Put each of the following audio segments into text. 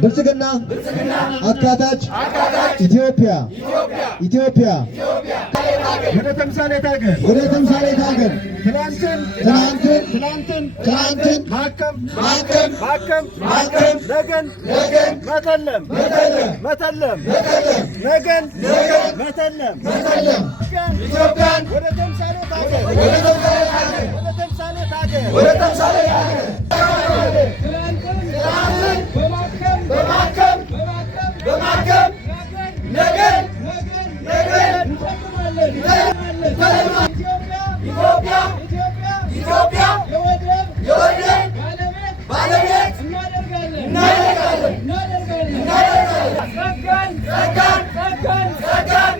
ብልጽግና አካታች ኢትዮጵያ ወደ ተምሳሌት ሀገር ትናንትን ማከም ነገን መተለም ነገን መተለም ኢትዮጵያን ወደ ተምሳሌት ሀገር በማከም ነገን ኢትዮጵያ የወደብ ባለቤት እናደርጋለን። ጸጋን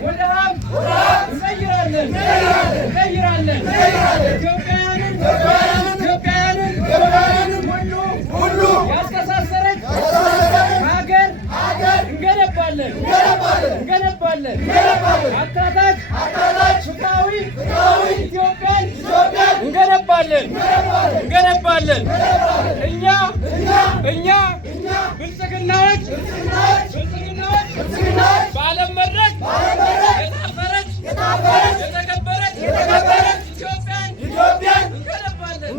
ወደ ሀብት እንቀይራለን። ኢትዮጵያውያንን ሁሉ ያስተሳሰረች ሀገር እንገነባለን። አካታች ፍትሃዊ ኢትዮጵያን እንገነባለን። እኛ ብልጽግናዎች በዓለም መድረክ የታፈረች የተከበረች ኢትዮጵያን እንገነባለን።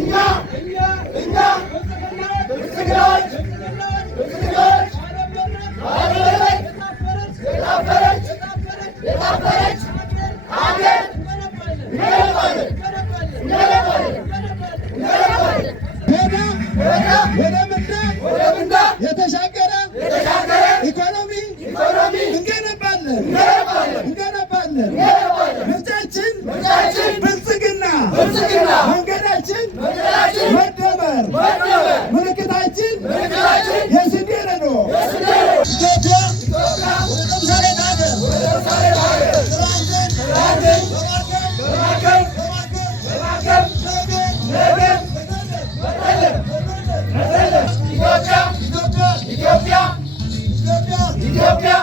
እኛ ብልጽግናዎች የታፈረች ሀገር ወደ ምንዳ የተሻገረ ኢኮኖሚ እንገነባለን። ምርጫችን ብልጽግና፣ መንገዳችን መደመር፣ ምልክታችን የስንዴ ነዶ። ኢትዮጵያ ወደ ተምሳሌት ሀገር ኢትዮጵያ